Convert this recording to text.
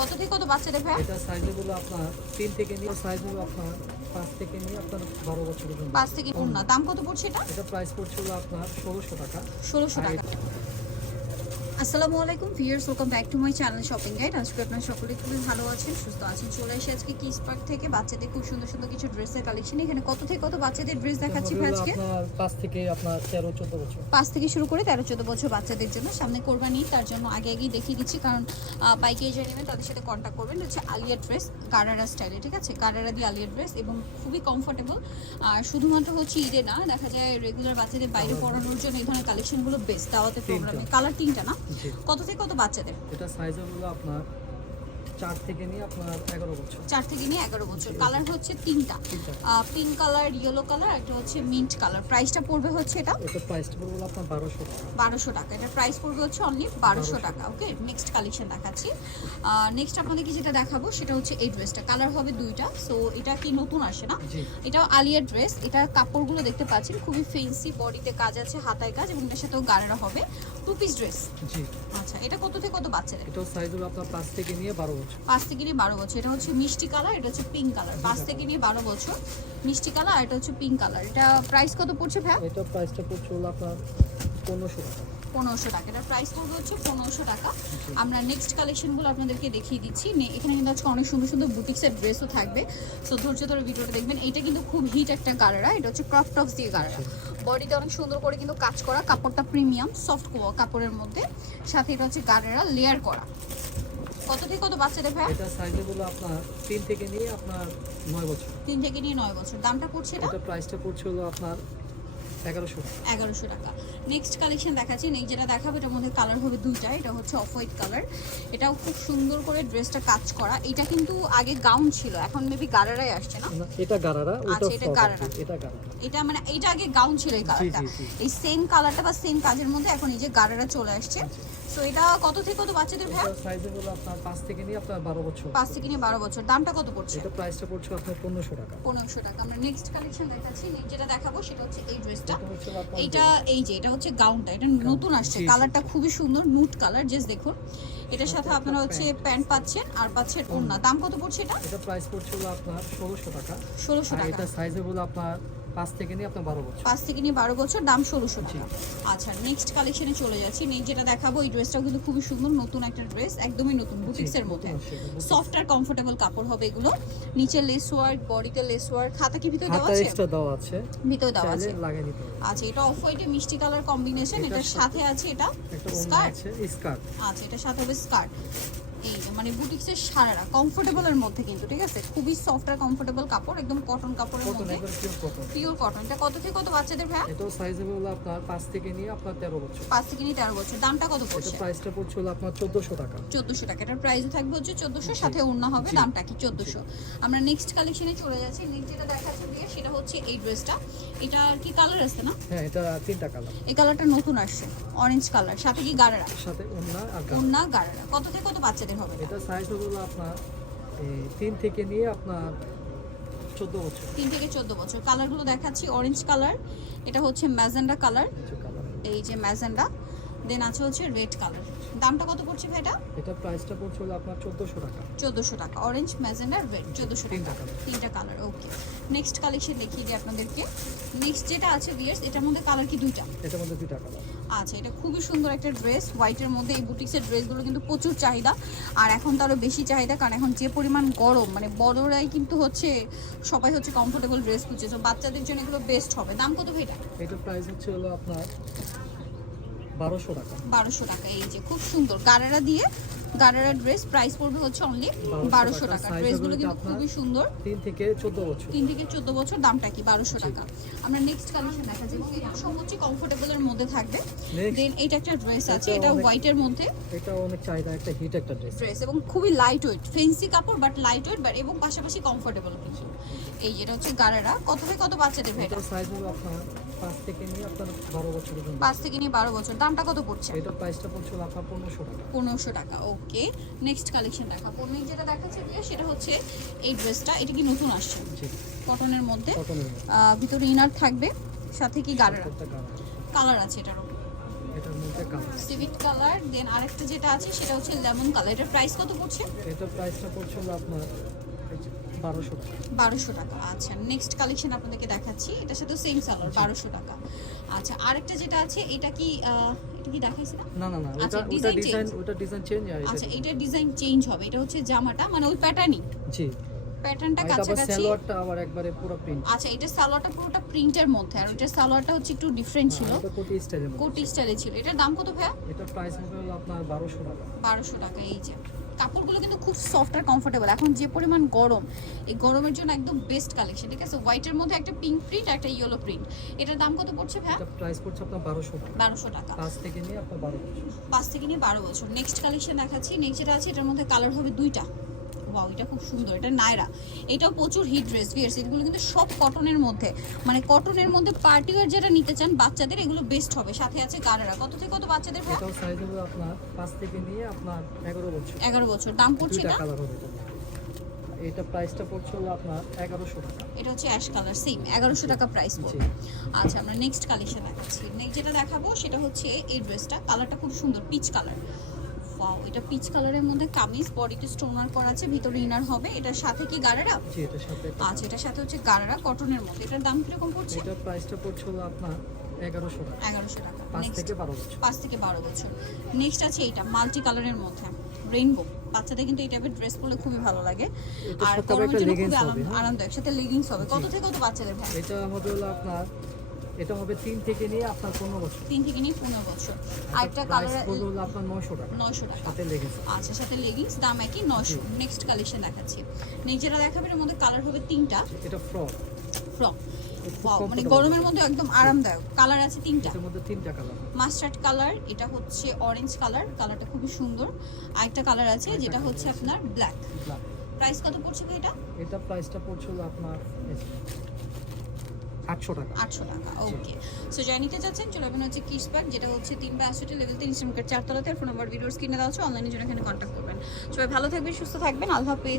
কত থেকে কত বাচ্চাদের ভাই? এটা সাইজ হলো আপনার তিন থেকে নিয়ে সাইজ হলো আপনার পাঁচ থেকে নিয়ে আপনার বারো বছর পর্যন্ত পাঁচ থেকে পূর্ণ দাম কত পড়ছে এটা? এটা প্রাইস পড়ছে হলো আপনার ষোলোশো টাকা। ষোলোশো আর টাকা আসসালামু আলাইকুম viewers welcome back to my channel shopping guide আজকে আপনারা সকলে খুবই ভালো আছেন সুস্থ আছেন। চলে এসে আজকে কিস পার্ক থেকে বাচ্চাদের খুব সুন্দর সুন্দর কিছু ড্রেসের কালেকশন এখানে কত থেকে কত বাচ্চাদের ড্রেস দেখাচ্ছি আজকে? পাঁচ থেকে আপনার তেরো চোদ্দ বছর। পাঁচ থেকে শুরু করে তেরো চোদ্দ বছর বাচ্চাদের জন্য। সামনে কোরবানি তার জন্য আগে আগেই দেখিয়ে দিচ্ছি কারণ বাইকে যে নেবেন তাদের সাথে কন্ট্যাক্ট করবেন। হচ্ছে আলিয়া ড্রেস গারারা স্টাইলে ঠিক আছে? গারারা দিয়ে আলিয়া ড্রেস এবং খুবই কমফোর্টেবল আর শুধুমাত্র হচ্ছে ঈদে না দেখা যায় রেগুলার বাচ্চাদের বাইরে পড়ানোর জন্য এই ধরনের কালেকশনগুলো বেস্ট দাওয়াতে প্রোগ্রামে কালার তিনটা না? কত থেকে কত বাচ্চাদের? এটা সাইজ হলো আপনার চার থেকে নিয়ে আপনার এগারো বছর। চার থেকে নিয়ে এগারো বছর। কালার হচ্ছে তিনটা। পিঙ্ক কালার ইয়েলো কালার একটা হচ্ছে মিন্ট কালার প্রাইসটা পড়বে হচ্ছে এটা? এটা প্রাইসটা পড়বে আপনার বারোশো টাকা। বারোশো টাকা। এটা প্রাইস পড়বে হচ্ছে অনলি বারোশো টাকা। ওকে নেক্সট কালেকশন দেখাচ্ছি। নেক্সট আপনাদেরকে যেটা দেখাবো সেটা হচ্ছে এই ড্রেসটা কালার হবে দুইটা। সো এটা কি নতুন আসে না? এটাও আলিয়ার ড্রেস এটা কাপড়গুলো দেখতে পাচ্ছেন। খুবই ফেন্সি বডিতে কাজ আছে হাতায় কাজ এবং এটার সাথেও গাড়ারা হবে। টু পিস ড্রেস জি। আচ্ছা এটা কত থেকে কত বাচ্চাদের? এটাও সাইজ হলো আপনার পাঁচ থেকে নিয়ে বারো বছর। পাঁচ থেকে নিয়ে বারো বছর। এটা হচ্ছে মিষ্টি কালার এটা হচ্ছে পিঙ্ক কালার। পাঁচ থেকে নিয়ে বারো বছর। মিষ্টি কালার আর এটা হচ্ছে পিঙ্ক কালার। এটা প্রাইস কত পড়ছে ভ্যা এটা প্রাইসটা পড়ছে হলো আপনার পনেরোশো টাকা। পনেরোশো টাকা। এটা প্রাইস পড়বে হচ্ছে পনেরোশো টাকা। আমরা নেক্সট কালেকশনগুলো আপনাদেরকে দেখিয়ে দিচ্ছি। এখানে কিন্তু আজকে অনেক সুন্দর সুন্দর বুটিক্সের ড্রেসও থাকবে। সো ধৈর্য ধরে ভিডিওটা দেখবেন। এটা কিন্তু খুব হিট একটা গাড়ারা এটা হচ্ছে ক্রপ টপস দিয়ে গাড়ারা বডিতে অনেক সুন্দর করে কিন্তু কাজ করা। কাপড়টা প্রিমিয়াম সফট কাপড়ের মধ্যে। সাথে এটা হচ্ছে গাড়ারা লেয়ার করা। কত থেকে কত বাচ্চাদের ভাই? এটা সাইজে হলো আপনার তিন থেকে নিয়ে আপনার নয় বছর। তিন থেকে নিয়ে নয় বছর। দামটা পড়ছে এটা? এটা প্রাইসটা পড়ছে হলো আপনার এগারোশো টাকা। এগারোশো টাকা। নেক্সট কালেকশন দেখাচ্ছি এই যেটা দেখাবো এটার মধ্যে কালার হবে দুইটা। এটা হচ্ছে অফ হোয়াইট কালার এটাও খুব সুন্দর করে ড্রেসটা কাজ করা। এটা কিন্তু আগে গাউন ছিল। এখন মেবি গারারাই আসছে না? এটা গারারা ওটা আচ্ছা, এটা গারারা। এটা গারারা। এটা মানে এইটা আগে গাউন ছিল এই কালারটা। এই সেম কালারটা বা সেম কাজের মধ্যে এখন এই যে গারারা চলে আসছে। সো এটা কত থেকে কত বাচ্চাদের এটা সাইজে হলো আপনার পাঁচ থেকে নিয়ে আপনার বারো বছর। পাঁচ থেকে নিয়ে বারো বছর। দামটা কত পড়ছে? এটা প্রাইসটা পড়ছে আপনার পনেরোশো টাকা। পনেরোশো টাকা। আমরা নেক্সট কালেকশন দেখাচ্ছি। যেটা দেখাবো সেটা হচ্ছে এই ড্রেসটা এইটা এই যে এটা হচ্ছে গাউনটা এটা নতুন আসছে। কালারটা খুবই সুন্দর নুট কালার জাস্ট দেখুন। এটার সাথে আপনারা হচ্ছে প্যান্ট পাচ্ছেন আর পাচ্ছেন ওড়না। দাম কত পড়ছে এটা? এটা প্রাইস পড়ছে হলো আপনার ষোলোশো টাকা। ষোলোশো আর টাকা। এটা সাইজে হলো আপনার পাঁচ থেকে নিয়ে আপনার বারো বছর। পাঁচ থেকে নিয়ে বারো বছর দাম ষোলোশো টাকা। আচ্ছা নেক্সট কালেকশনে চলে যাচ্ছি। নেক্সট যেটা দেখাবো এই ড্রেসটাও কিন্তু খুবই সুন্দর নতুন একটা ড্রেস একদমই নতুন বুটিক্সের মধ্যে। বুটিক্স। সফট আর কমফোর্টেবল কাপড় হবে এগুলো। নিচে লেস ওয়ার্ক বডিতে লেস ওয়ার্ক হাতা কি ভিতরে দেওয়া আছে? এক্সট্রা দেওয়া আছে। ভিতরে দেওয়া আছে। লাগিয়ে নিতে আচ্ছা এটা অফ হোয়াইটে মিষ্টি কালার কম্বিনেশন এটার সাথে আছে এটা স্কার্ট স্কার্ট আচ্ছা এটার সাথে হবে স্কার্ট মানে বুটিক্সের সারারা কমফোর্টেবলের মধ্যে কিন্তু ঠিক আছে? খুবই সফট আর কমফোর্টেবল কাপড় একদম কটন কাপড়ের মধ্যে। পিওর কটন এটা কত থেকে কত বাচ্চাদের ভাই এটাও সাইজে হলো আপনার পাঁচ থেকে নিয়ে আপনার তেরো বছর। পাঁচ থেকে নিয়ে তেরো বছর। দামটা কত এটা পড়ছে? প্রাইসটা পড়ছে হলো আপনার চোদ্দোশো টাকা। চোদ্দোশো টাকা। এটার প্রাইসও থাকবে হচ্ছে চোদ্দোশো সাথে ওড়না হবে। দামটা কি? চোদ্দোশো। আমরা নেক্সট কালেকশনে চলে যাচ্ছি। নেক্সট যেটা দেখাচ্ছি দিয়ে সেটা হচ্ছে এই ড্রেসটা এটা কি কালার আছে না? হ্যাঁ এটা তিনটা কালার এই কালারটা নতুন আসছে। অরেঞ্জ কালার সাথে কি গাড়ারা সাথে ওড়না আর গাড়ারা কত থেকে কত বাচ্চাদের হবে এটা? সাইজ হলো আপনার তিন থেকে নিয়ে আপনার চোদ্দ বছর। তিন থেকে চোদ্দ বছর। কালারগুলো দেখাচ্ছি অরেঞ্জ কালার এটা হচ্ছে ম্যাজেন্ডা কালার এই যে ম্যাজেন্ডা। দেন আছে হচ্ছে রেড কালার দামটা কত পড়ছে ভাই এটা এটা প্রাইসটা পড়ছে হলো আপনার চোদ্দোশো টাকা। চোদ্দোশো টাকা। অরেঞ্জ ম্যাজেন্ডা রেড চোদ্দোশো তিনটা টাকা তিনটা কালার ওকে নেক্সট কালেকশন দেখিয়ে দিই আপনাদেরকে। নেক্সট যেটা আছে বিয়ার্স এটার মধ্যে কালার কি দুইটা? এটার মধ্যে দুইটা কালার আচ্ছা এটা খুবই সুন্দর একটা ড্রেস হোয়াইটের মধ্যে এই বুটিক্সের ড্রেসগুলো কিন্তু প্রচুর চাহিদা। আর এখন তো আরও বেশি চাহিদা কারণ এখন যে পরিমাণ গরম মানে বড়রাই কিন্তু হচ্ছে সবাই হচ্ছে কমফোর্টেবল ড্রেস খুঁজছে। তো বাচ্চাদের জন্য এগুলো বেস্ট হবে। দাম কত ভাই এটা প্রাইস হচ্ছে হলো আপনার বারোশো টাকা। বারোশো টাকা এই যে খুব সুন্দর। গারারা দিয়ে গারারা ড্রেস প্রাইস পড়বে হচ্ছে অনলি বারোশো টাকা। ড্রেসগুলো কিন্তু খুবই সুন্দর। তিন থেকে চোদ্দ বছর। তিন থেকে চোদ্দ বছর দামটা কি? বারোশো টাকা। আমরা নেক্সট কালেকশন দেখা যাব এটা সর্বোচ্চ কমফোর্টেবলের মধ্যে থাকবে। দেন এটা একটা ড্রেস আছে এটা হোয়াইটের মধ্যে। এটা অনেক চাহিদা একটা হিট একটা ড্রেস ড্রেস এবং খুবই লাইট ওয়েট ফেন্সি কাপড় বাট লাইট ওয়েট বাট এবং পাশাপাশি কমফোর্টেবল কিন্তু এই যেটা হচ্ছে গারারা। কত থেকে কত বাচ্চা দেবে এটা সাইজ হলো আপনার পাঁচ থেকে নিয়ে আপনার বারো বছর পাঁচ থেকে নিয়ে বারো বছর। দামটা কত পড়ছে? এটার প্রাইসটা পড়ছে আপনার পনেরোশো টাকা। পনেরোশো টাকা ওকে। নেক্সট কালেকশন দেখা পনেরো যেটা দেখাচ্ছে সেটা হচ্ছে এই ড্রেসটা এটা কি নতুন আসছে? কটনের মধ্যে? ভিতরে ইনার থাকবে সাথে কি একটা কালার আছে এটার মধ্যে একটা কালার সিভিট কালার দেন আরেকটা যেটা আছে সেটা হচ্ছে লেমন কালার এটার প্রাইস কত পড়ছে? এটার প্রাইসটা পড়ছে আপনার বারোশো টাকা। আচ্ছা নেক্সট কালেকশন আপনাদেরকে দেখাচ্ছি। এটার সাথে সেম সালোয়ার টাকা। আচ্ছা আরেকটা যেটা আছে এটা কি এটা কি দেখাইছি না? না না আচ্ছা, ওটা ওটা ডিজাইন। ওটা ডিজাইন চেঞ্জ এটা আচ্ছা এটার ডিজাইন চেঞ্জ হবে। এটা হচ্ছে জামাটা মানে ওই প্যাটার্নই জি। প্যাটার্নটা এটা কাছাকাছি সালোয়ারটা আবার একবারে পুরো প্রিন্ট আচ্ছা এটা সালোয়ারটা পুরোটা প্রিন্টের মধ্যে আর ওইটার সালোয়ারটা হচ্ছে একটু ডিফারেন্ট ছিল। এটা কোটি স্টাইলের মধ্যে। কোটি স্টাইলে ছিল। এটার দাম কত ভাইয়া? এটা প্রাইস হলো আপনার বারোশো টাকা। বারোশো টাকা এই যে। কাপড়গুলো কিন্তু খুব সফট আর কমফোর্টেবল এখন যে পরিমাণ গরম এই গরমের জন্য একদম বেস্ট কালেকশন ঠিক আছে? হোয়াইটের মধ্যে একটা পিঙ্ক প্রিন্ট একটা ইয়েলো প্রিন্ট এটার দাম কত পড়ছে এটা প্রাইস পড়ছে আপনার বারোশো টাকা। বারোশো টাকা। পাঁচ থেকে নিয়ে আপনার বারো বছর। পাঁচ থেকে নিয়ে বারো বছর। নেক্সট কালেকশন দেখাচ্ছি। নেক্সট যেটা আছে এটার মধ্যে কালার হবে দুইটা। ওয়াও এটা খুব সুন্দর এটা নায়রা। এটাও প্রচুর হিট ড্রেস বিয়ার্স এগুলো কিন্তু সব কটনের মধ্যে। মানে কটনের মধ্যে পার্টি ওয়ার যেটা নিতে চান বাচ্চাদের এগুলো বেস্ট হবে। সাথে আছে গারারা। কত থেকে কত বাচ্চাদের ভাই? এটাও সাইজ হবে আপনার পাঁচ থেকে নিয়ে আপনার এগারো বছর। এগারো বছর। দাম পড়ছে এটা? এটা। প্রাইসটা পড়ছে হলো আপনার এগারোশো টাকা। এটা হচ্ছে অ্যাশ কালার সেম এগারোশো টাকা প্রাইস পড়বে। আচ্ছা আমরা নেক্সট কালেকশন দেখাচ্ছি। নেক্সট যেটা দেখাবো সেটা হচ্ছে এই ড্রেসটা কালারটা খুব সুন্দর পিচ কালার ওয়াও এটা পিচ কালারের মধ্যে কামিজ বডিতে স্টোনার করা আছে ভিতরে ইনার হবে। এটার সাথে কি গারারা? জি এটার সাথে আচ্ছা এটার সাথে হচ্ছে গারারা কটনের মধ্যে। এটার দাম কীরকম পড়ছে? এটার প্রাইসটা পড়ছে হলো আপনার এগারোশো টাকা। এগারোশো টাকা। পাঁচ নেক্সট থেকে বারো বছর। পাঁচ থেকে বারো বছর। নেক্সট আছে এটা মাল্টি কালারের মধ্যে। রেইনবো বাচ্চাদের কিন্তু এই টাইপের ড্রেস পরলে খুবই ভালো লাগে। আর গরমের জন্য খুবই হ্যাঁ? আরামদায়ক। সাথে লেগিংস হবে। কত থেকে কত বাচ্চাদের ভাই? এটা হবে হলো আপনার এটা হবে তিন থেকে নিয়ে আপনার পনেরো বছর। তিন থেকে নিয়ে পনেরো বছর। আর একটা কালার হলো আপনার নয়শো টাকা। নয়শো টাকা। সাথে লেগেছে আচ্ছা সাথে লেগিংস দাম একই নয়শো। নেক্সট কালেকশন দেখাচ্ছি। নেক্সট যেটা দেখাবে এর মধ্যে কালার হবে তিনটা। এটা ফ্রক ফ্রক মানে গরমের মধ্যে একদম আরামদায়ক। কালার আছে তিনটা। মধ্যে তিনটা কালার মাস্টার্ড কালার এটা হচ্ছে অরেঞ্জ কালার কালারটা খুবই সুন্দর। আরেকটা কালার আছে যেটা হচ্ছে আপনার ব্ল্যাক প্রাইস কত পড়ছে ভাই এটা? এটা প্রাইসটা পড়ছে আপনার আটশো টাকা। আটশো টাকা ওকে সো যাই নিতে চাচ্ছেন চলে যাবেন হচ্ছে কিস ব্যাগ যেটা হচ্ছে তিন বা লেভেল তিন ইসলামকের চারতলাতে ফোন নাম্বার ভিডিওস কিনে দেওয়া হচ্ছে অনলাইনে জন্য এখানে কন্ট্যাক্ট করবেন। সবাই ভালো থাকবেন, সুস্থ থাকবেন, আল্লাহ হাফেজ।